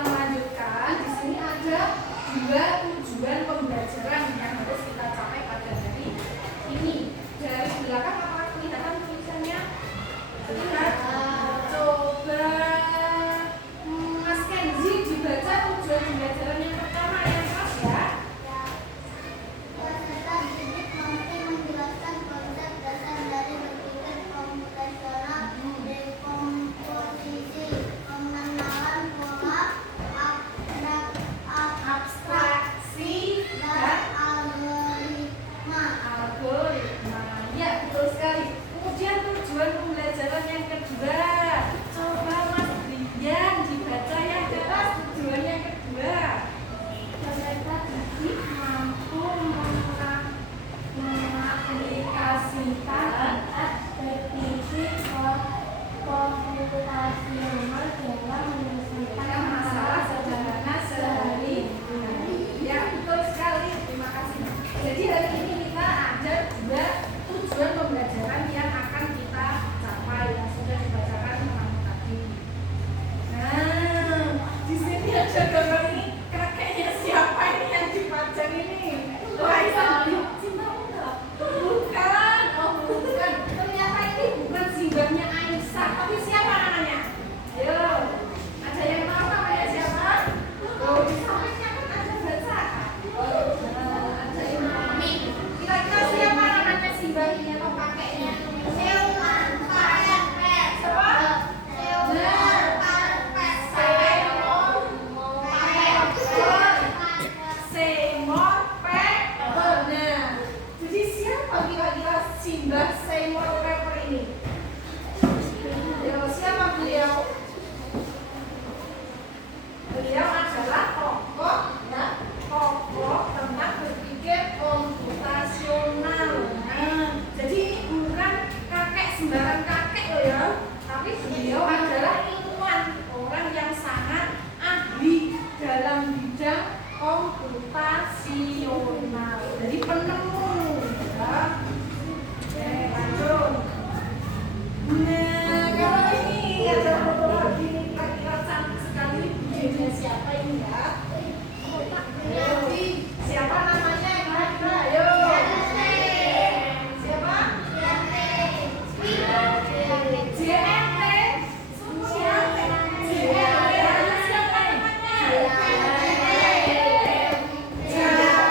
kita melanjutkan, di sini ada dua tujuan pembelajaran yang harus kita capai pada hari ini. Dari belakang apakah kelihatan tulisannya? Lihat, coba Mas Kenzi dibaca tujuan pembelajaran yang pertama yang pas ya. Peserta didik mampu menjelaskan konsep dasar dari berpikir komputasional, dekomposisi, pengenalan pola, Abstraksi dan algoritma. Ya, betul sekali. Kemudian tujuan pembelajaran yang kedua, coba Mas Brian dibaca yang jelas tujuan yang kedua. Peserta didik mampu mengaplikasikan berpikir komputasional dalam menyelesaikan Masalah sederhana sehari-hari. Ya, betul sekali. Terima kasih. Jadi hari ini kita ada dua tujuan pembelajaran yang akan kita capai yang sudah dibacakan teman tadi. Nah, di sini ada gambar ini. Kakeknya siapa ini yang dipajang ini? Wah, Cinta Muda. Bukan, oh bukan. Ternyata ini bukan simbahnya Aisyah, tapi siapa namanya? Ayo, ada yang tahu namanya siapa? Oh, di sampingnya kan ada baca. Ada yang tahu. Kira-kira siapa namanya simbahnya atau kakeknya? Siapa? Seymour Pepper. Nah, jadi siapa kira-kira simbah Seymour Pepper ini? Yo, siapa beliau? Beliau adalah tokoh ya, tokoh tentang berpikir komputasional. Nah, jadi ini bukan kakek sembarang kakek loh ya, tapi beliau adalah ilmuwan, orang yang sangat ahli dalam bidang komputasional. Jadi penemu ya. Oke, lanjut. Nah, kalau ini ada foto lagi nih, kira-kira cantik sekali. Budenya siapa ini ya? Jadi siapa namanya kira-kira? Ayo. Siapa? JNT. Siapa? JNT. Siapa namanya? Janet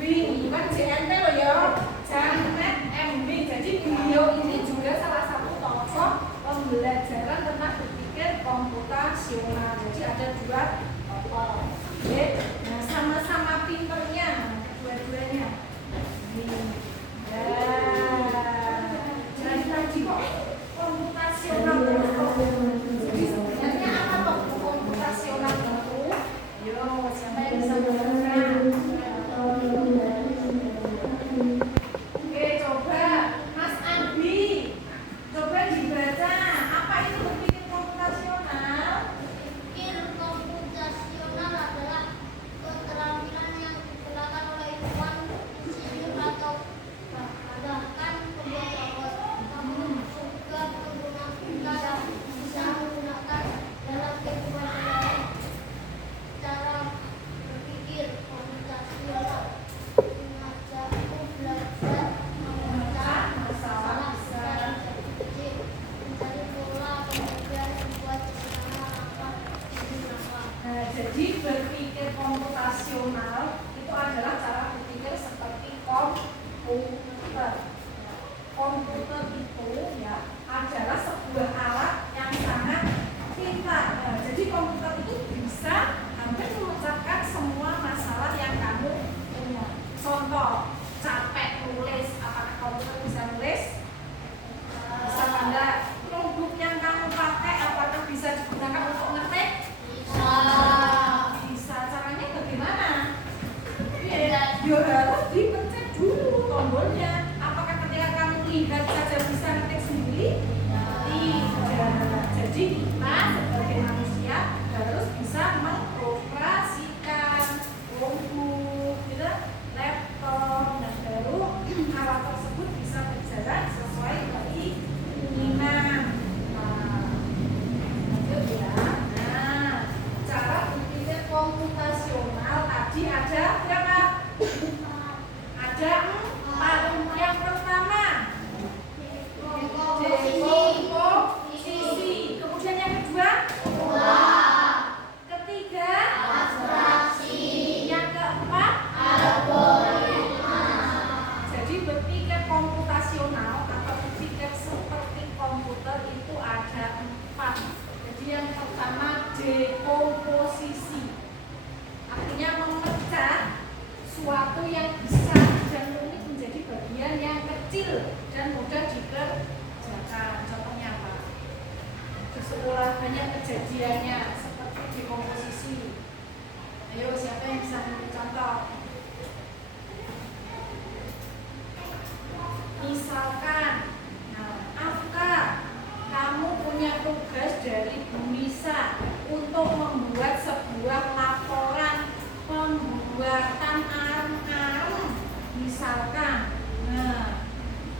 MW. Bukan JNT loh ya. Janet MW. Jadi beliau ini juga salah satu tokoh pembelajaran tentang berpikir komputasional. Jadi ada dua tokoh. Oke. Nah, sama-sama pinternya dua-duanya. Ini. Ya. Jadi tadi kok komputasional terus kok. Jadi sebenarnya apa toh komputasional itu? Yo, siapa yang bisa menjelaskan? Oke, coba Mas Andi, coba dibaca. Apa itu berpikir komputasional? Berpikir komputasional adalah keterampilan yang digunakan oleh ilmuwan, insinyur atau bahkan pembuat robot. Namun juga pengguna yang bisa menggunakan dalam kehidupan sehari-hari. Cara berpikir komputasional mengajarku belajar memecah masalah secara kecil, mencari pola, kemudian membuat rencana langkah demi langkah. Nah, jadi berpikir komputasional itu adalah cara berpikir seperti komputer. Komputer itu ya adalah sebuah alat yang sangat pintar. Nah, jadi komputer itu bisa hampir memecahkan semua masalah yang kamu punya. Contoh, capek nulis, apakah komputer bisa nulis? Bisa enggak? Notebook yang kamu pakai apakah bisa digunakan untuk ngetik? Bisa. Caranya bagaimana? Ya harus dipencet dulu tombolnya. Apakah ketika kamu lihat saja bisa ngetik sendiri? Tidak. Jadi kita sebagai manusia harus bisa mengoperasikan notebook, gitu, laptop, dan baru alat tersebut bisa berjalan sesuai keinginan. Lanjut ya. Nah, pertama dekomposisi. Artinya memecah suatu yang besar dan rumit menjadi bagian yang kecil dan mudah dikerjakan. Contohnya apa? Di sekolah banyak kejadiannya seperti dekomposisi. Ayo, siapa yang bisa memberi contoh? Misalkan, Afka, kamu punya tugas dari Bu Nisa untuk membuat sebuah laporan pembuatan arung-arung. Misalkan,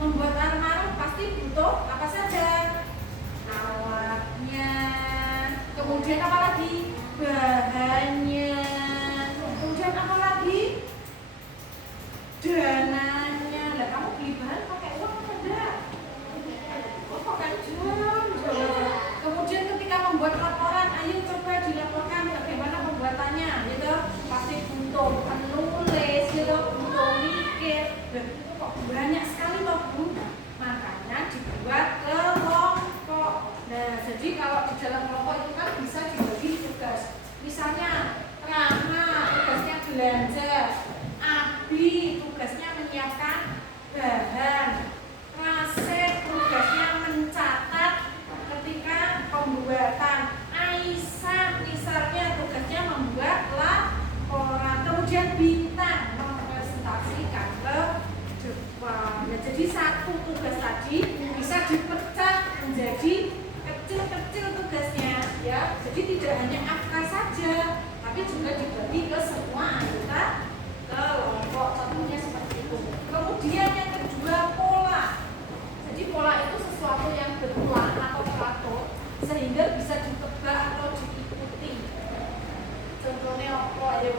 membuat arung-arung pasti butuh apa saja? Alatnya, kemudian apa lagi? Bahannya, kemudian apa lagi? Dananya. Lah kamu beli bahan pakai uang apa enggak? Oh, pakai uang. Kemudian ketika membuat laporan, ayo coba dilaporkan bagaimana pembuatannya, gitu. Pasti butuh penulis, gitu, butuh mikir. Dan itu kok banyak sekali loh Bu. Makanya dibuat kelompok. Nah, jadi kalau di dalam kelompok itu kan bisa dibagi tugas. Misalnya Rama tugasnya belanja, Abi tugasnya menyiapkan bahan, Rasep tugasnya mencatat ketika pembuatan, Aisyah misalnya tugasnya membuat laporan, kemudian Bintang mempresentasikan ke depan. Nah, jadi satu tugas tadi bisa dipecah menjadi kecil-kecil tugasnya, ya. Jadi tidak hanya Afka saja, tapi juga dibagi ke semua anggota kelompok. Contohnya seperti itu. Kemudian yang kedua, pola. Jadi pola itu sesuatu yang berulang atau teratur sehingga bisa ditebak atau diikuti. Contohnya apa? Ayo,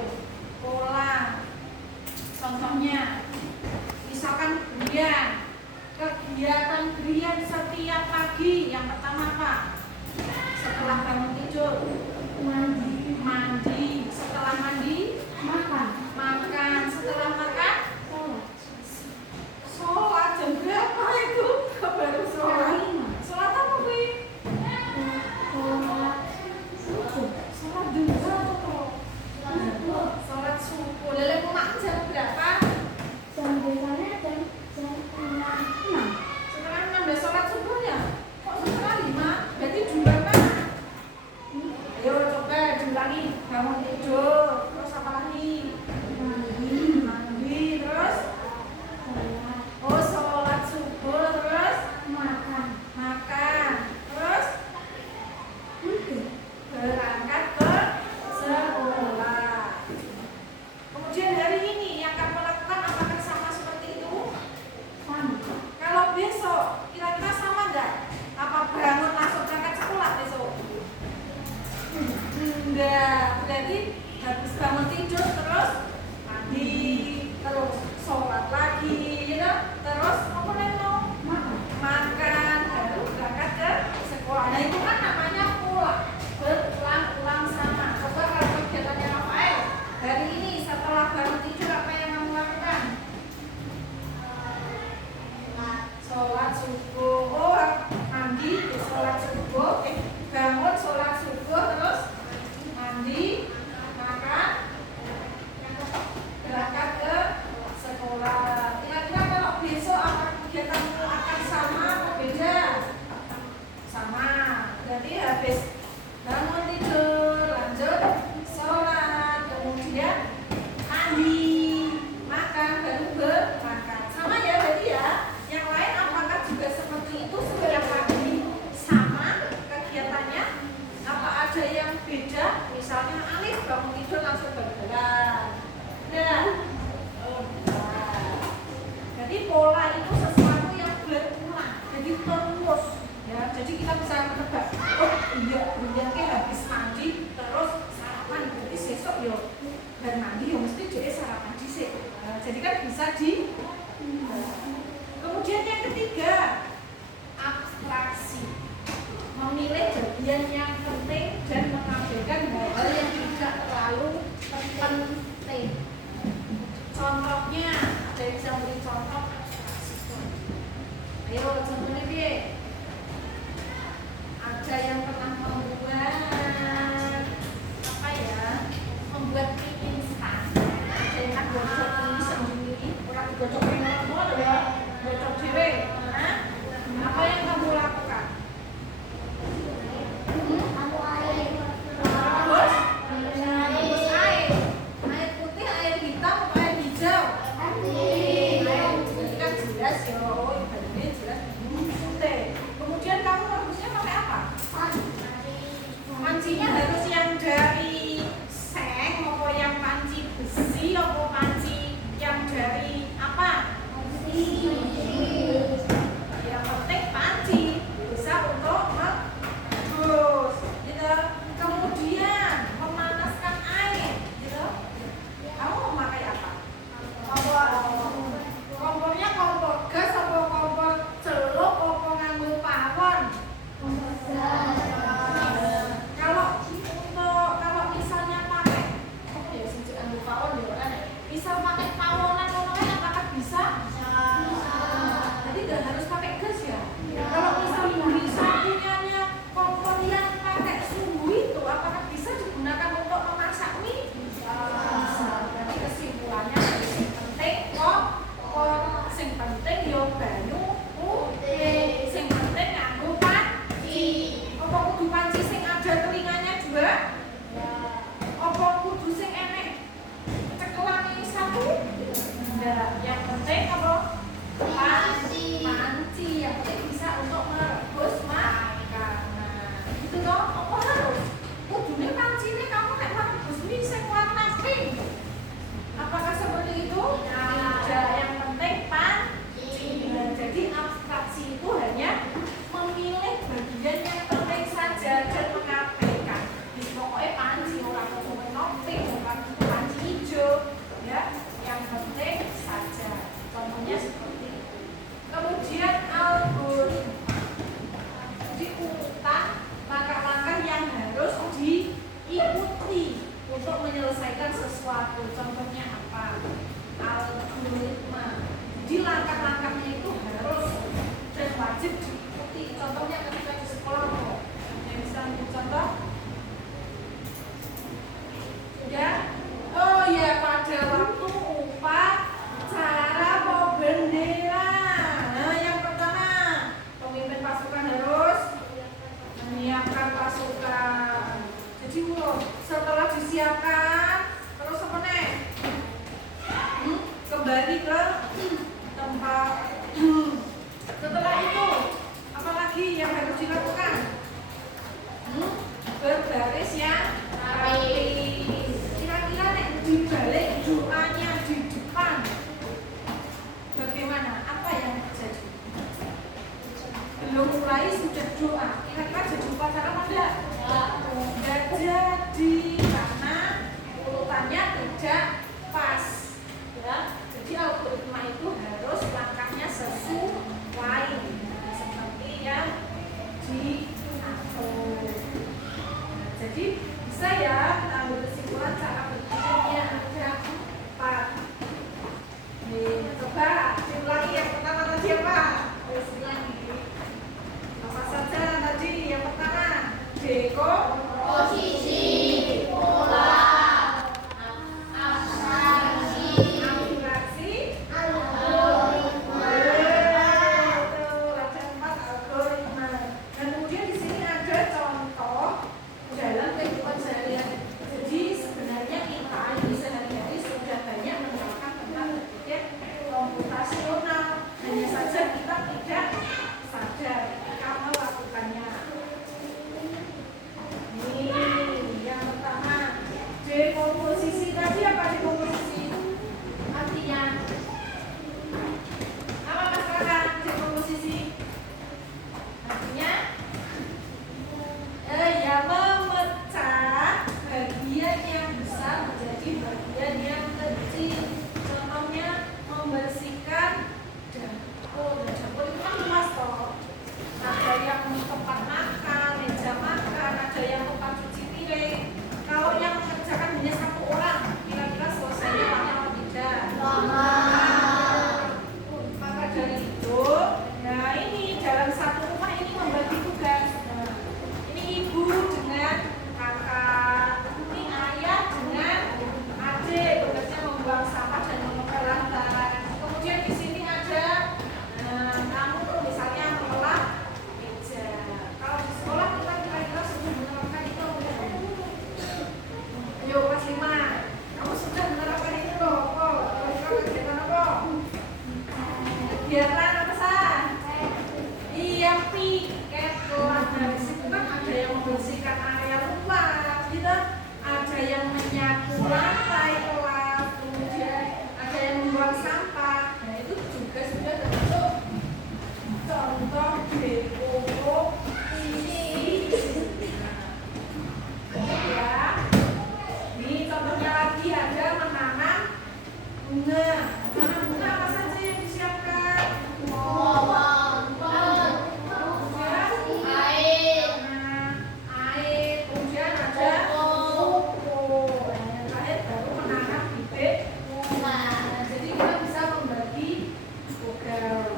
pola. Contohnya, misalkan Brian, kegiatan Brian setiap pagi. Yang pertama apa? Setelah bangun tidur, mandi. Setelah mandi, makan. Setelah makan, sholat. Jam berapa itu? Baru sholat. Sholat apa Bu? Sholat duha atau sholat subuh. Lalu mau makan jam berapa? Setelah 6 udah sholat subuh ya? Kok setelah 5? Berarti duluan mana? Ayo coba diulangi. Bangun tidur, terus apa lagi? Mandi, terus? Oh, sholat subuh, terus? Makan. Terus? Berangkat ke sekolah. Kemudian hari ini yang kamu lakukan apakah sama seperti itu? Kalau besok kira-kira sama enggak? Apa bangun langsung berangkat sekolah besok? Enggak, berarti habis bangun tidur terus mandi, terus sholat lagi, ya, terus apa lagi? Makan, baru berangkat ke sekolah. Nah itu kan namanya pola, berulang-ulang sama. Coba kalau kegiatannya Rafael hari ini setelah bangun tidur apa yang kamu lakukan? Sholat subuh. Oh, mandi, sholat subuh, bangun, sholat subuh, terus mandi, makan, berangkat ke sekolah. Kira-kira kalau besok apa kegiatanmu akan sama atau beda? Sama. Jadi habis bangun tidur, lanjut sholat, kemudian mandi, makan, baru berangkat. Sama ya berarti ya. Yang lain apakah juga seperti itu setiap pagi? Sama kegiatannya? Apa ada yang beda? Misalnya Alif bangun tidur langsung bergerak. Nah, jadi pola itu sesuatu yang berulang, jadi terus. Ya, jadi kita bisa menebak. Oh iya, Brian habis mandi terus sarapan. Berarti besok yo dan mandi yo mesti dia sarapan dhisik. Jadi kan bisa di. Kemudian yang ketiga, abstraksi. Memilih bagian yang penting dan mengabaikan hal-hal yang tidak terlalu penting. Contohnya, ada yang bisa beri contoh abstraksi. Ayo, contohnya piye? Ada yang pernah membuat untuk menyelesaikan sesuatu. Contohnya apa? Algoritma. Jadi langkah-langkahnya itu harus dan wajib diikuti. Contohnya ketika di sekolah kok. Yang bisa ambil contoh? Ya. Oh ya, pada waktu upacara bendera. Nah, yang pertama, pemimpin pasukan harus menyiapkan pasukan. Jadi setelah disiapkan, terus apa nih? Kembali ke tempat. Setelah itu, apa lagi yang harus dilakukan? Berbaris yang rapi. Kira-kira nih dibalik doanya di depan, bagaimana? Apa yang terjadi? Belum mulai sudah doa. Kira-kira jadi upacara apa enggak? Enggak jadi karena urutannya tidak pas. Ya, jadi algoritma itu harus langkahnya sesuai seperti yang diatur. Jadi bisa ya kita ambil kesimpulan cara berpikirnya ada 4. Nih, coba diulangi yang pertama tadi apa? Terus ulangi. Apa saja tadi? Yang pertama, posisi, pola, abstraksi, algoritma. Betul, ada 4 algoritma. Kemudian di sini ada contoh dalam kehidupan sehari-hari. Jadi sebenarnya kita di sehari-hari sudah banyak menerapkan tentang berpikir komputasional. Hanya saja kita tidak sadar ketika melakukannya. Ini yang pertama, dekomposisi. Tadi apa dekomposisi? Artinya apa Mas Kakak? Dekomposisi artinya ya memecah bagian yang besar menjadi bagian yang kecil. Contohnya membersihkan dapur. Dapur itu kan luas toh. Ada yang tempat makan, meja makan, ada yang tempat cuci piring. Kalau yang mengerjakan hanya 1 orang, kira-kira selesainya lama atau tidak? Lama. Maka dari itu, nah ini dalam satu rumah ini membagi tugas. Ini ibu dengan kakak, ini ayah dengan adik, tugasnya membuang sampah dan mengepel lantai. Kemudian di sini ada kamu misalnya mengolah meja. Kalau di sekolah kita kira-kira sudah menerapkan itu enggak? Ayo kelas 5, kamu sudah menerapkan itu loh. Kok kira-kira kegiatan apa? Kegiatan apa sah? Iya, piket kelas. Dari situ kan ada yang membersihkan area luar, gitu. Ada yang menyapu lantai kelas, kemudian ada yang membuang sampah. Nah itu juga sudah termasuk contoh dekomposisi. Ya, ini contohnya lagi ada menanam bunga. Menanam bunga apa saja yang disiapkan? Air, kemudian ada pupuk. Yang terakhir baru menanam bibit bunga. Jadi kita bisa membagi tugas.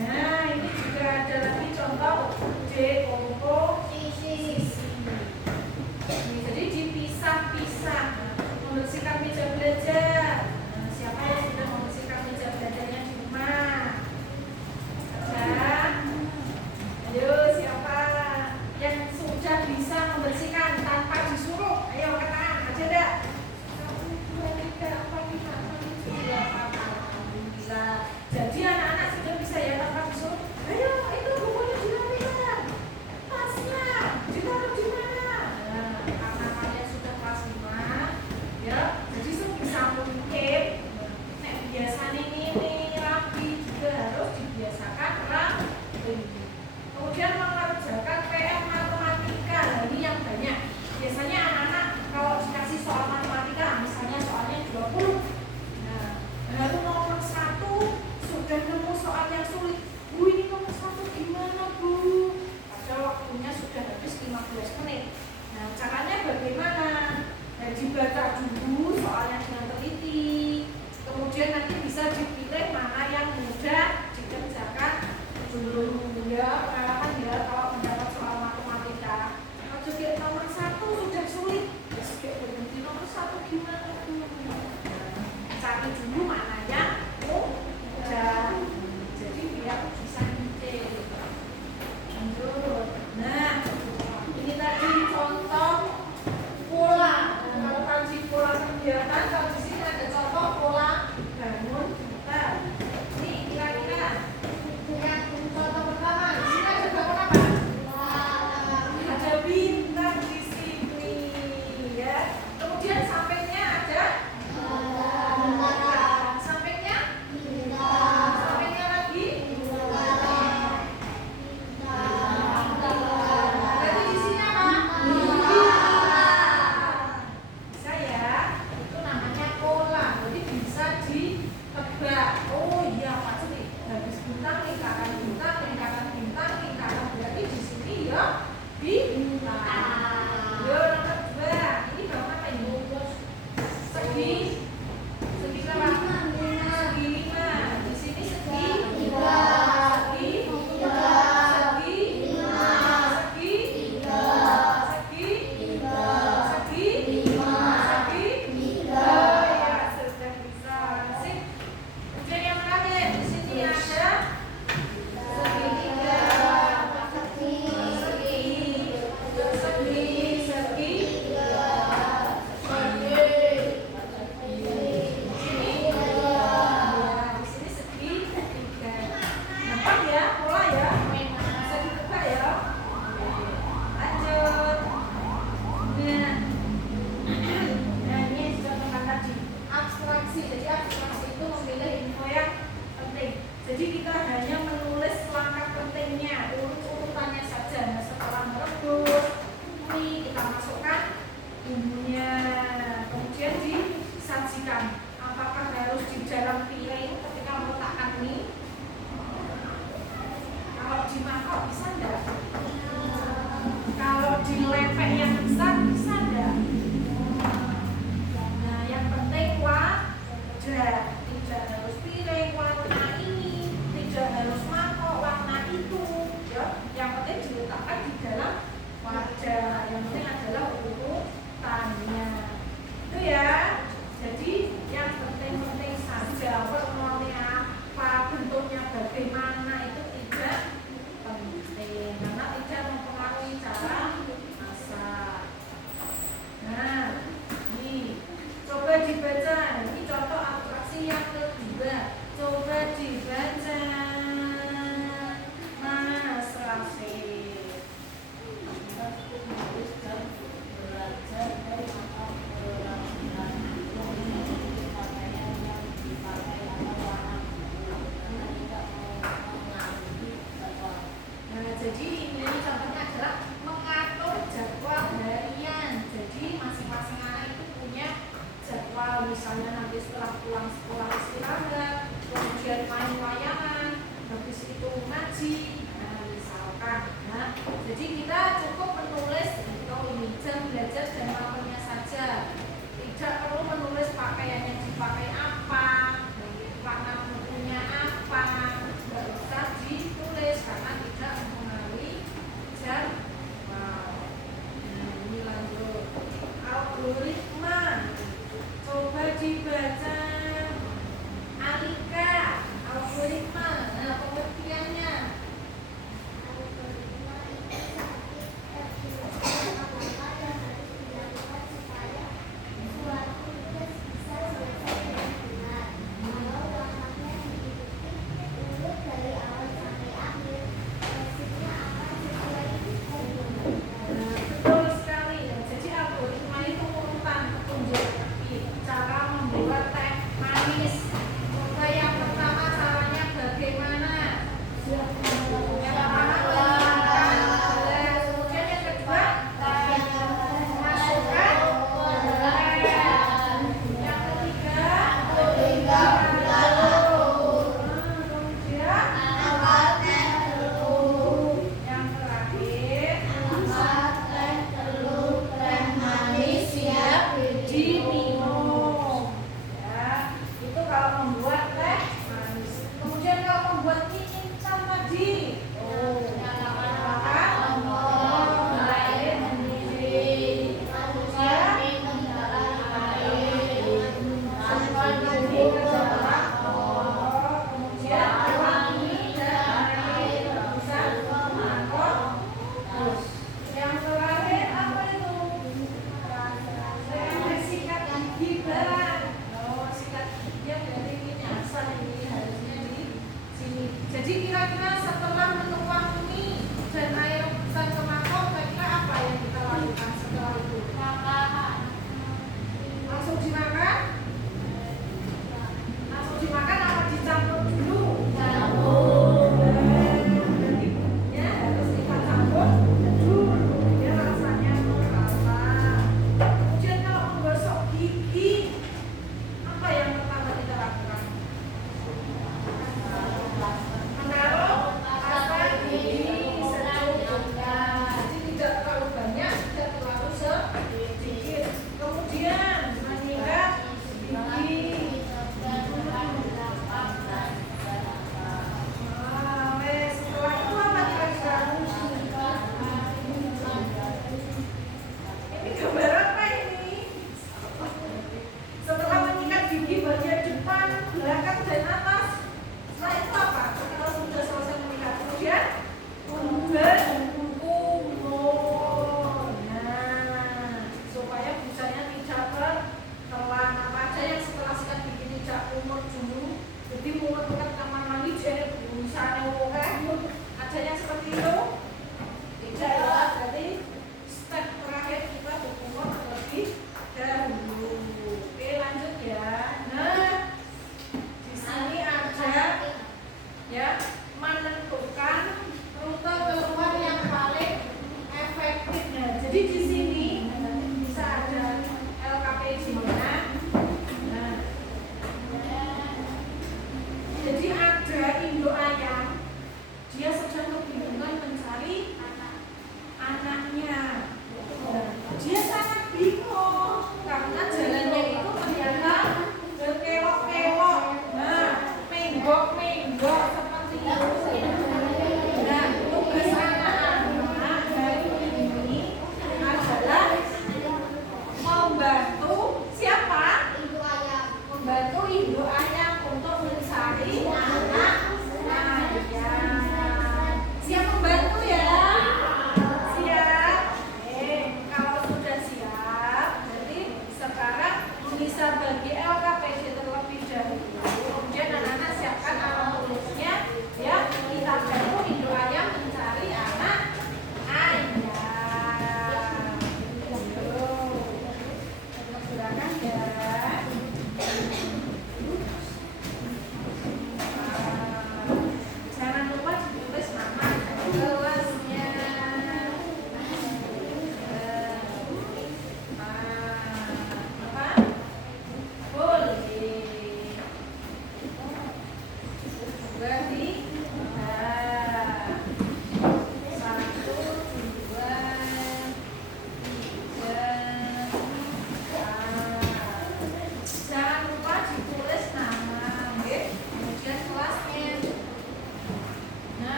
Nah, ini juga ada lagi contoh dekomposisi. Jadi dipisah-pisah. Membersihkan meja belajar. Siapa dibaca dulu soalnya dengan teliti, kemudian nanti bisa dipilih mana yang mudah dikerjakan dulu ya. Pengalaman ya kalau mendapat soal matematika, kalau juga nomor 1 sudah sulit, ya sudah berhenti nomor 1 gimana tuh? Cari dulu mana yang mudah, jadi biar bisa detail. Lanjut. Nah, ini tadi contoh pola. Kalau tadi pola kegiatan, kalau di sini ada contoh pola bangun kita. Ini kira-kira yang contoh pertama. Di sini ada bangun apa? Ada bintang di sini, ya. Kemudian sampingnya ada sampingnya, sampingnya lagi. Berarti di sini apa? Bisa ya, itu namanya pola. Jadi bisa ditebak. Oh iya pasti habis bintang, lingkaran bintang, lingkaran bintang, lingkaran, berarti di sini ya bintang. Yo nomor 2, ini bangun apa ini? Segi, segi berapa? Segi 5. Di sini segi 3, segi 3, segi 5, segi 3, segi 3, segi 5, segi 3. Ya sudah bisa. Sip. Kemudian yang terakhir di sini ada segitiga, segi, di sini segitiga. Nampak ya pola ya? Bisa ditebak ya? Lanjut. Nah, ini yang dicontohkan tadi abstraksi. Jadi abstraksi itu memilih info yang penting. Jadi kita hanya menulis langkah pentingnya, urut-urutannya saja. Nah, setelah merebus, ini kita masukkan bumbunya, kemudian disajikan. Apakah harus di dalam piring ketika meletakkan mie? Kalau di mangkok bisa enggak? Kalau di lepek yang besar bisa enggak? Nah, yang penting wadah, tidak harus piring warna ini, tidak harus mangkok warna itu, ya. Yang penting diletakkan di dalam wadah. Yang penting adalah urutannya. Itu ya. Jadi yang penting-penting saja, warnanya apa, bentuknya bagaimana itu tidak penting karena tidak mempengaruhi cara masak. Nah, ini coba dibaca. Ini contoh abstraksi yang kedua. Coba dibaca, Mas Rasid. Nah, jadi ini contohnya adalah mengatur jadwal harian. Jadi masing-masing anak itu punya jadwal, misalnya nanti setelah pulang sekolah istirahat, kemudian main layangan, habis itu ngaji. Nah, misalkan. Nah, jadi kita cukup menulis ini jam belajar dan waktunya saja. Tidak perlu menulis pakaiannya dipakai apa, warna bukunya apa, nggak usah ditulis karena tidak mempengaruhi jam. Nah, ini lanjut algoritma. Coba dibaca, Alika, algoritma. Nah, pengertiannya. Betul sekali. Jadi algoritma itu urutan petunjuk cara membuat teks.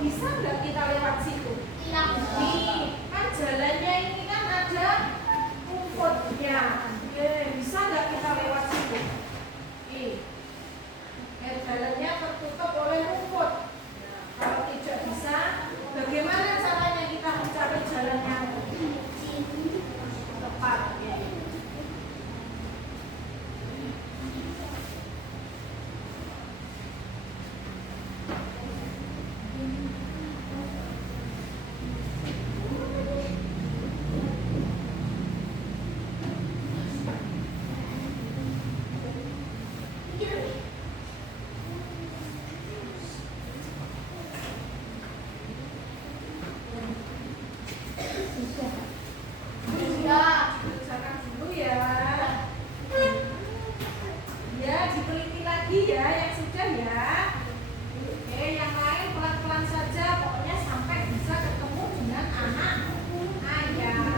bisa nggak kita lewat situ? Nih, kan jalannya ini kan ada rumputnya. Bisa nggak kita lewat situ? Jalannya tertutup oleh rumput. Nah, kalau tidak bisa, bagaimana caranya kita mencari jalan yang tepat? Kerjakan dulu ya. Ya, diteliti lagi ya yang sudah ya. Oke, yang lain pelan-pelan saja. Pokoknya sampai bisa ketemu dengan anak ayam.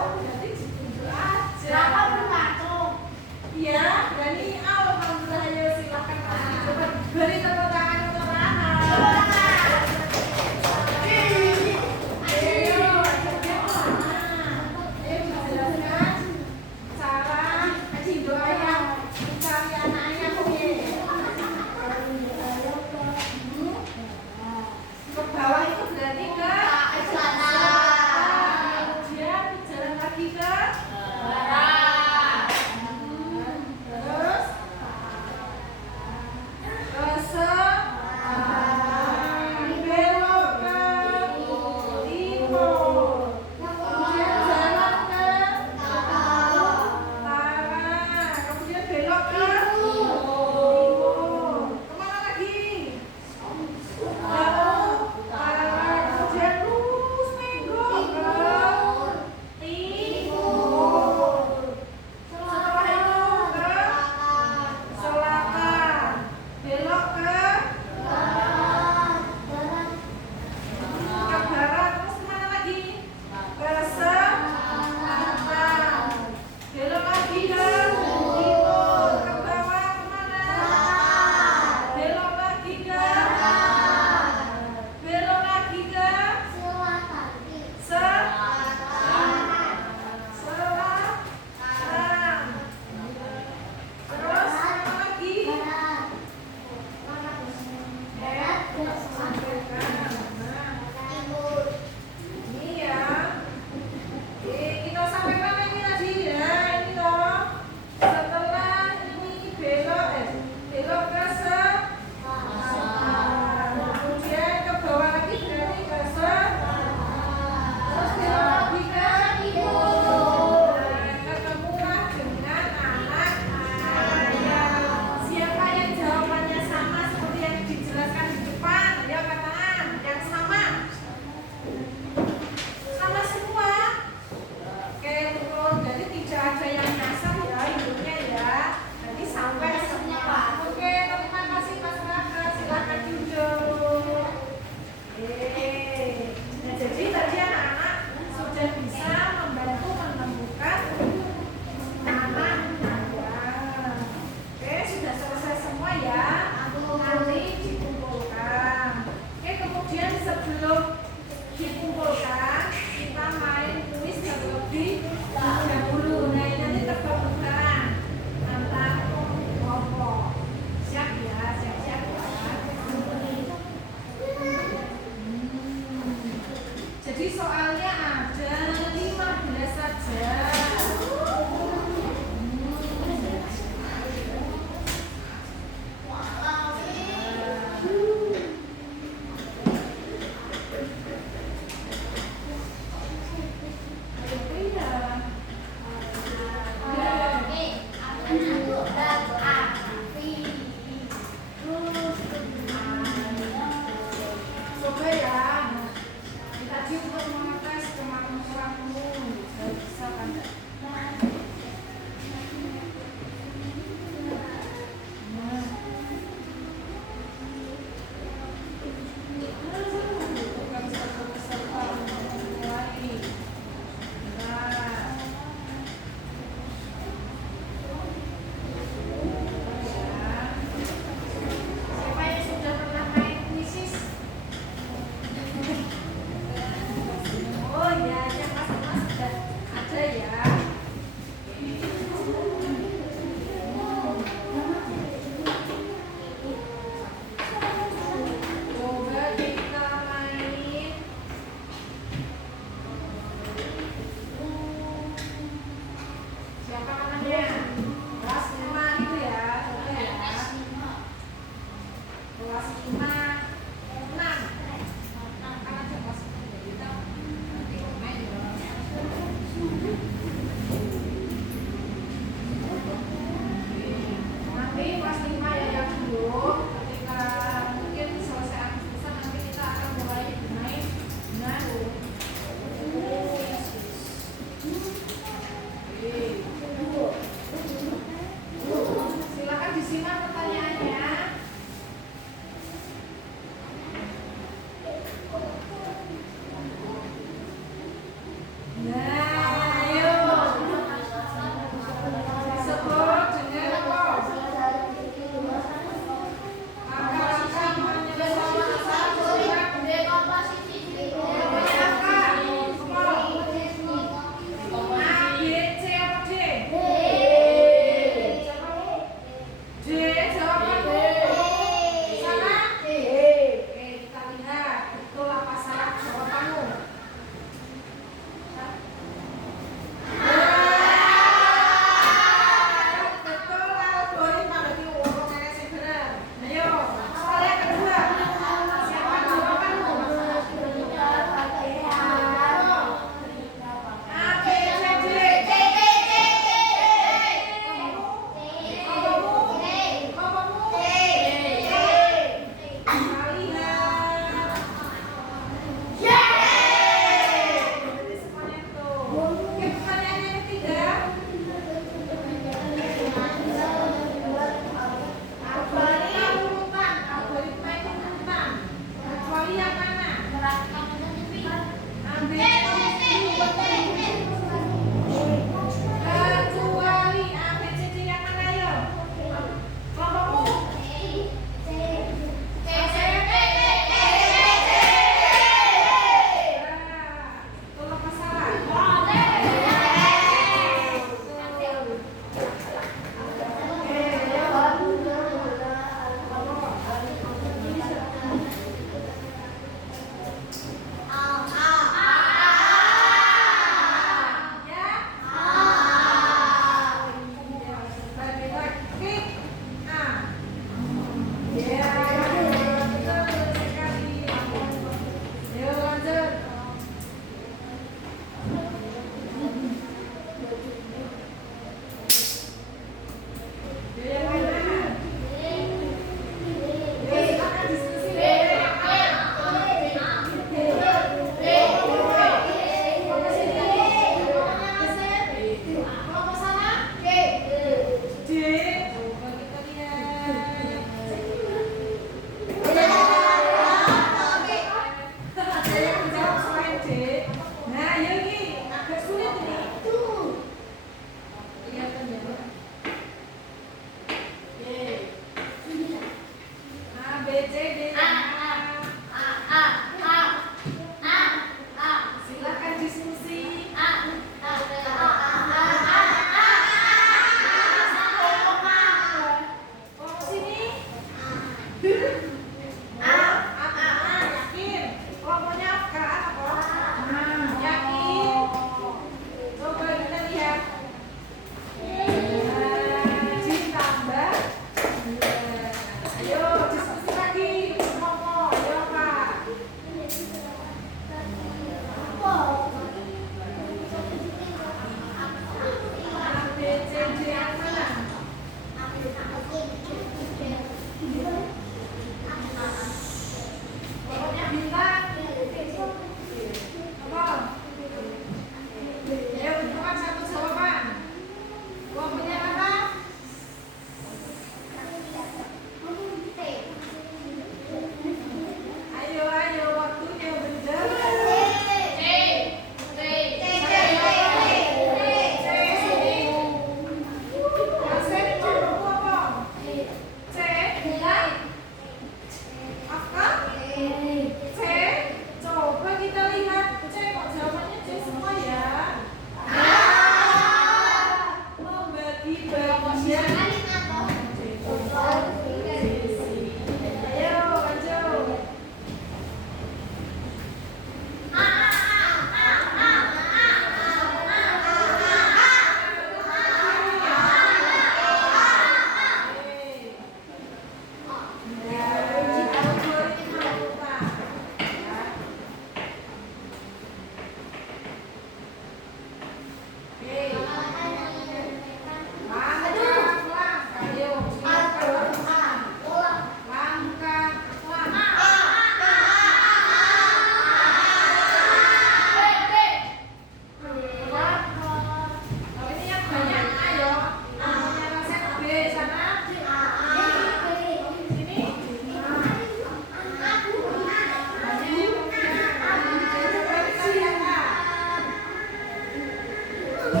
Ya,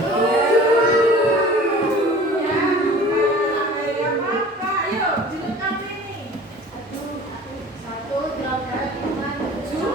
bukan ya apa-apa. Ayo, dilengkapi nih. Satu, tiga, lima, tujuh.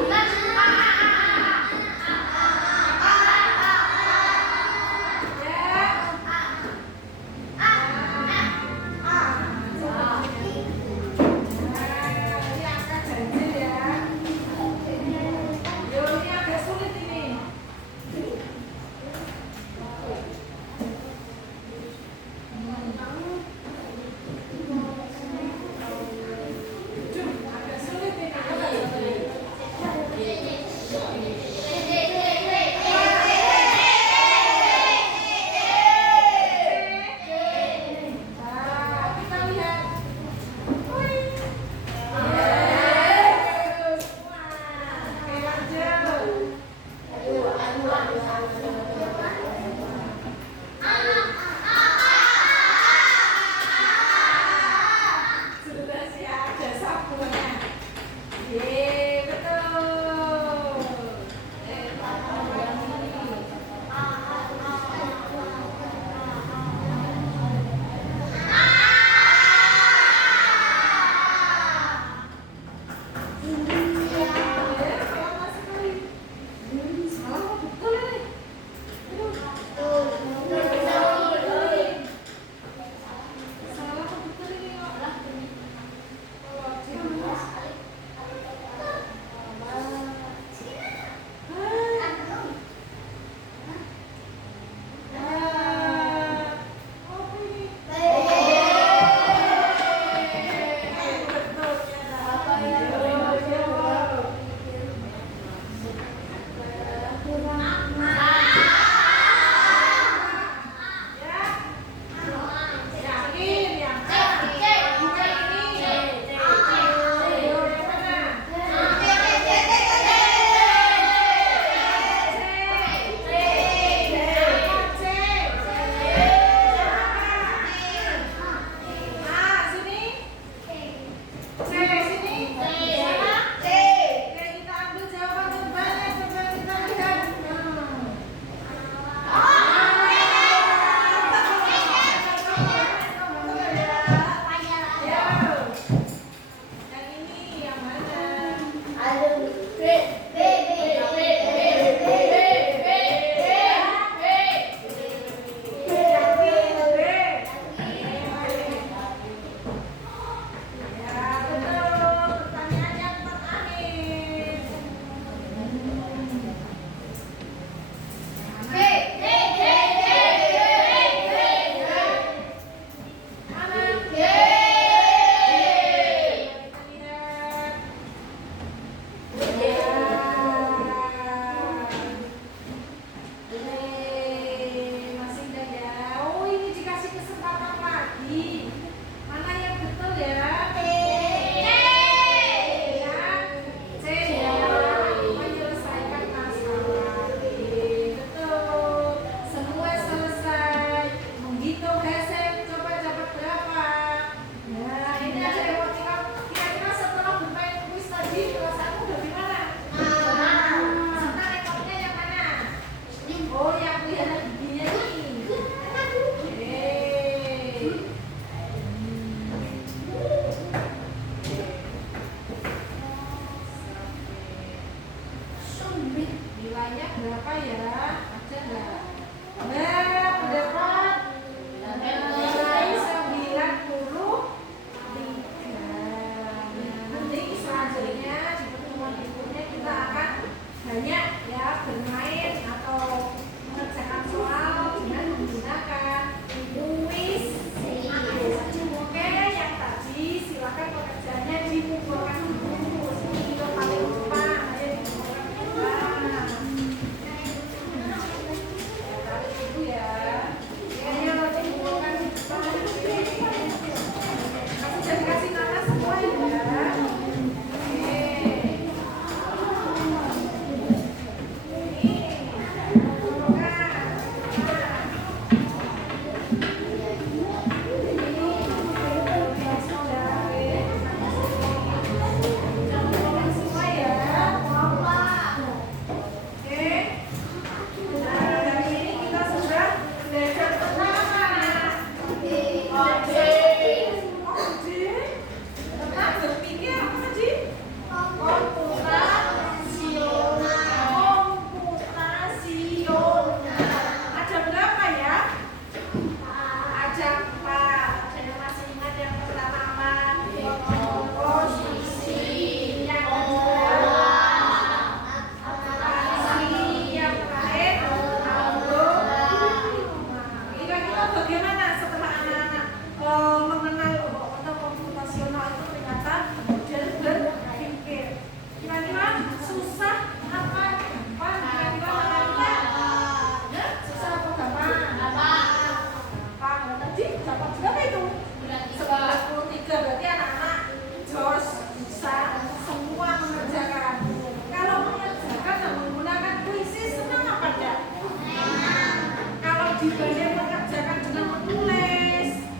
dibanding mengerjakan dengan menulis,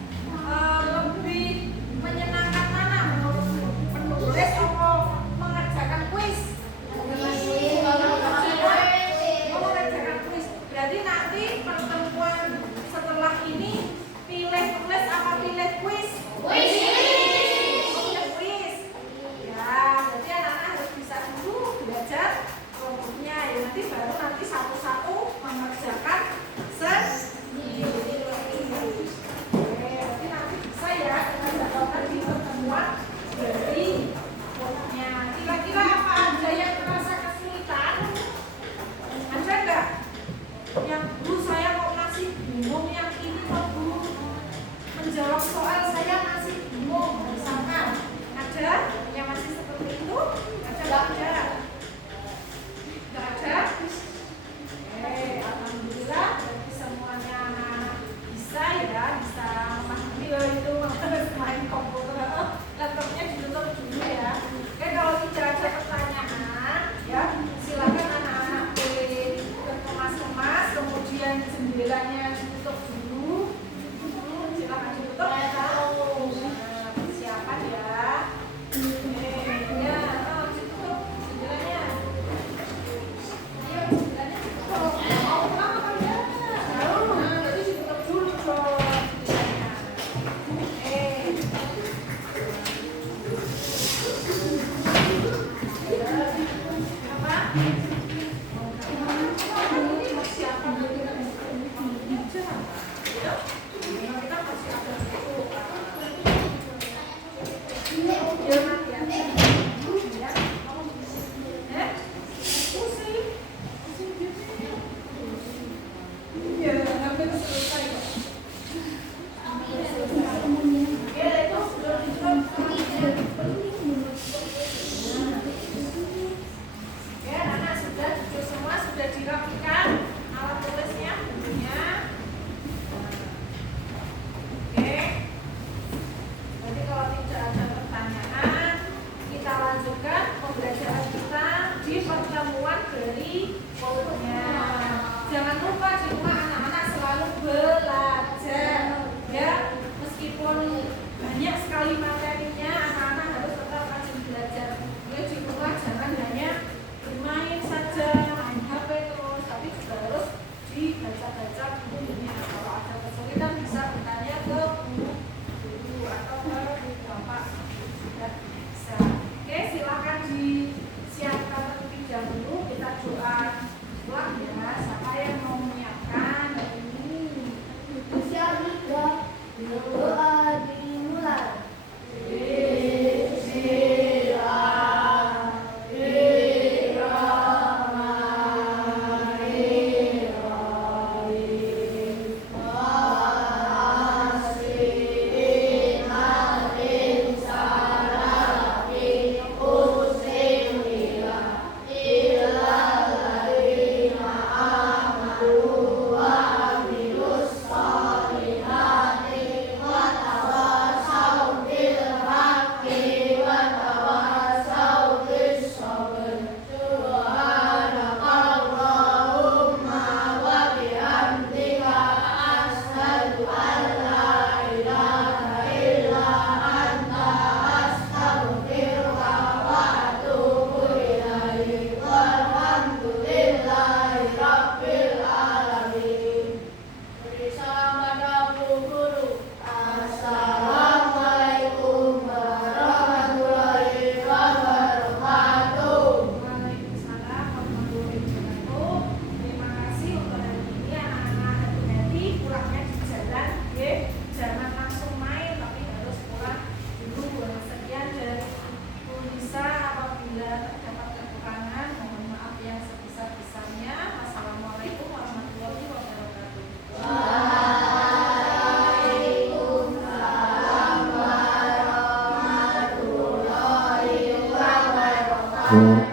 lebih menyenangkan mana menurutmu? Menulis atau mengerjakan kuis? Mengerjakan kuis. Berarti nanti pertemuan setelah ini pilih tulis apa pilih kuis? Kuis. Berarti anak-anak harus bisa dulu belajar kelompoknya ya, nanti satu-satu mengerjakan sendiri. Berarti nanti bisa ya kita jadwalkan di pertemuan dari kelompoknya. Kira-kira apa aja yang merasa kesulitan? Ada enggak? Yang Bu saya kok masih bingung, yang ini kok Bu menjawab soal saya masih bingung, misalkan ada yang masih seperti itu? Ada? Nggak ada? Alhamdulillah berarti semuanya anak-anak bisa ya, bisa memahami itu harus main komputer. Laptopnya ditutup dulu ya. Oke, kalau tidak ada pertanyaan ya silakan anak-anak pilih kemas-kemas, kemudian jendelanya ditutup dulu. Silakan ditutup ya. Persiapan ya. Hmm.